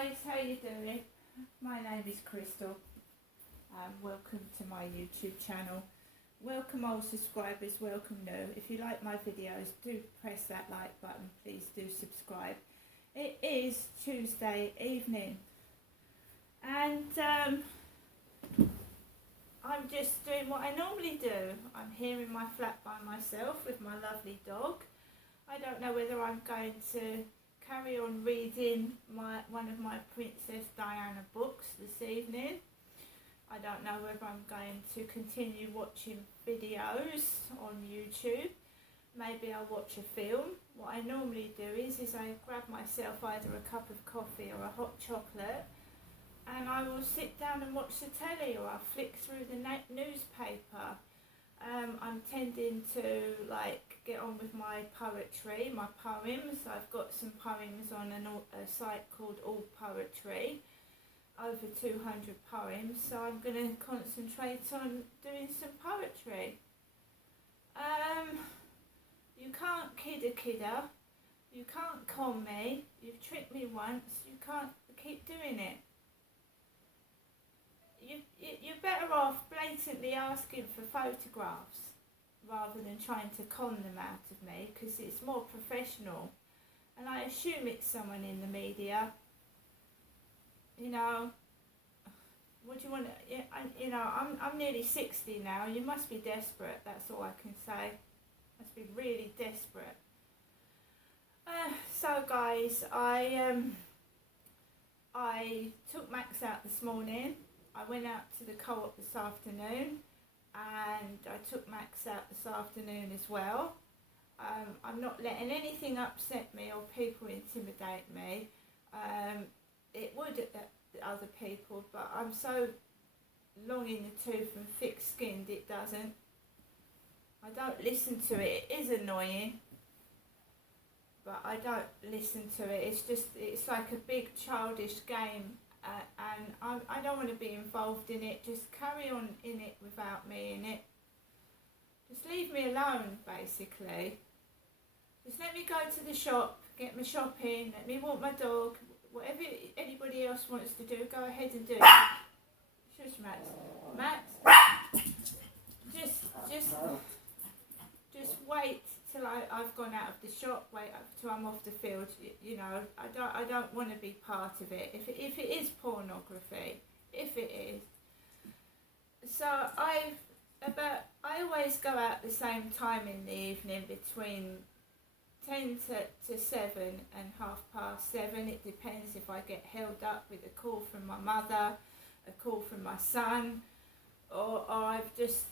guys, how you doing? My name is Crystal. Welcome to my YouTube channel. Welcome old subscribers, welcome new. If you like my videos, do press that like button, please do subscribe. It is Tuesday evening and I'm just doing what I normally do. I'm here in my flat by myself with my lovely dog. I don't know whether I'm going to carry on reading one of my Princess Diana books this evening. I don't know whether I'm going to continue watching videos on YouTube. Maybe I'll watch a film. What I normally do is I grab myself either a cup of coffee or a hot chocolate and I will sit down and watch the telly, or I'll flick through the newspaper. I'm tending to get on with my poetry, my poems. I've got some poems on a site called All Poetry, over 200 poems, so I'm going to concentrate on doing some poetry. You can't kid a kidder, you can't con me, you've tricked me once, you can't keep doing it. You're better off blatantly asking for photographs rather than trying to con them out of me, because it's more professional, and I assume it's someone in the media. You know, what do you want to, I'm nearly 60 now. You must be desperate, that's all I can say. Must be really desperate. So guys, I took Max out this morning. I went out to the co-op this afternoon and I took Max out this afternoon as well. I'm not letting anything upset me or people intimidate me. It would other people, but I'm so long in the tooth and thick-skinned it doesn't. I don't listen to it. It is annoying, but I don't listen to it. It's like a big childish game, and I don't want to be involved in it. Just carry on in it without me in it. Just leave me alone, basically. Just let me go to the shop, get my shopping, let me walk my dog. Whatever anybody else wants to do, go ahead and do it. Shush, Max. Max, just wait till I've gone out of the shop. Wait till I'm off the field. You know, I don't want to be part of it. If it is pornography, if it is. So I always go out the same time in the evening, between 10 to 7 and 7:30. It depends if I get held up with a call from my mother, a call from my son, or I've just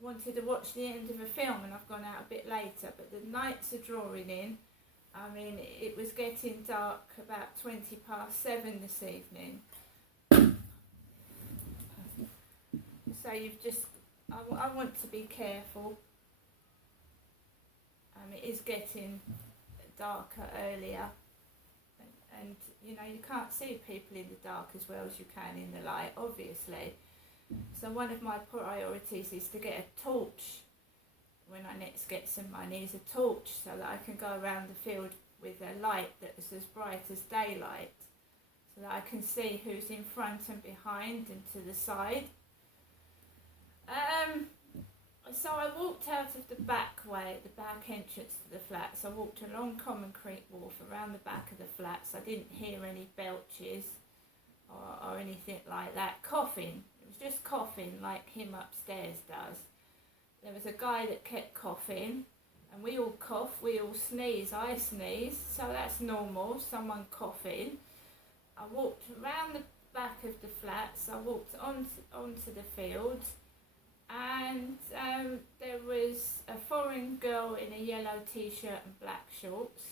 wanted to watch the end of a film and I've gone out a bit later. But the nights are drawing in. I mean, it was getting dark about 7:20 this evening. So I want to be careful. It is getting darker earlier, and you know, you can't see people in the dark as well as you can in the light, obviously. So one of my priorities is to get a torch when I next get some money, is a torch, so that I can go around the field with a light that's as bright as daylight, so that I can see who's in front and behind and to the side. So I walked out of the back way, the back entrance to the flats. I walked along Common Creek Wharf, around the back of the flats. I didn't hear any belches or anything like that. Coughing. It was just coughing like him upstairs does. There was a guy that kept coughing, and we all cough, we all sneeze. I sneeze, so that's normal, someone coughing. I walked around the back of the flats. I walked onto the fields. And there was a foreign girl in a yellow t-shirt and black shorts.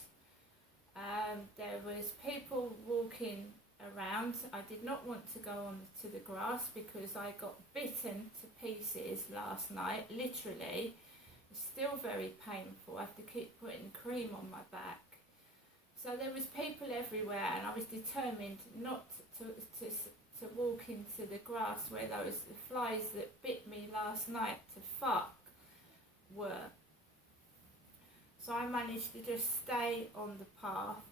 There was people walking around. I did not want to go on to the grass because I got bitten to pieces last night, literally. It's still very painful. I have to keep putting cream on my back. So there was people everywhere, and I was determined not to walk into the grass where those flies that bit me last night to fuck were. So I managed to just stay on the path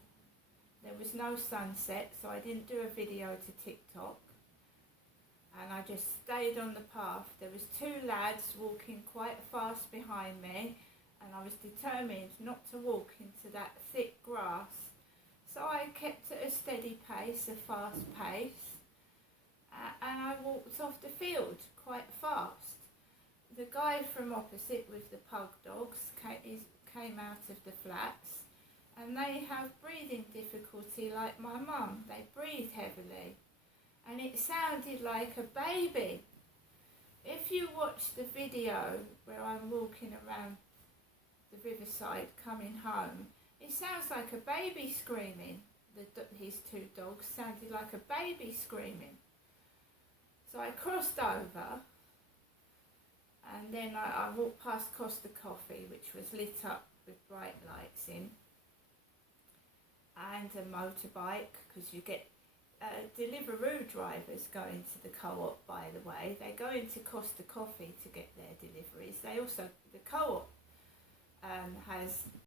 There was no sunset, so I didn't do a video to TikTok. And I just stayed on the path. There was two lads walking quite fast behind me, and I was determined not to walk into that thick grass. So I kept at a steady pace, a fast pace, and I walked off the field quite fast. The guy from opposite with the pug dogs came out of the flats, and they have breathing difficulty like my mum. They breathe heavily, and it sounded like a baby. If you watch the video where I'm walking around the riverside coming home, it sounds like a baby screaming. His two dogs sounded like a baby screaming. So I crossed over, and then I walked past Costa Coffee, which was lit up with bright lights in, and a motorbike, because you get Deliveroo drivers going to the co-op, by the way. They go into Costa Coffee to get their deliveries. The co-op has